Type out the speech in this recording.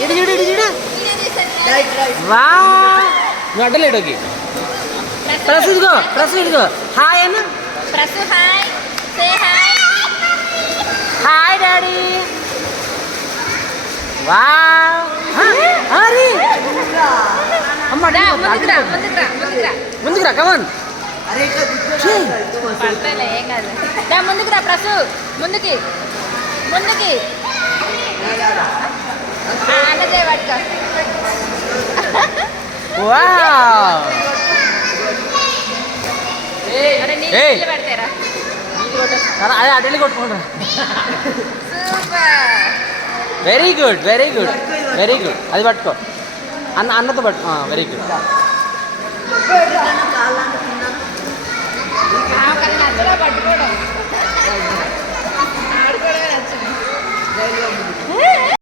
ఇటు చూడు ఇటు చూడు వా నువ్వు అడ్డలేడుకి ప్రసు ఇదిగో హాయ్ అన్న Prasu hi say hi hi daddy వా హరి అమ్మ ముందుకు రా కమన్ పడతలే ఏం కాదు దా ముందుకు రా ప్రసు ముందుకి అన్నదే పట్టుకో వావ్ అరే నీళ్ళు పడతారా అదే అడ్డలి కొట్టుకుంటా సూపర్ వెరీ గుడ్ అది పట్టుకో అన్నతో పట్టుకో వెరీ గుడ్ నచ్చలా పట్టుకోవడం ఆడుకోవడమే నచ్చింది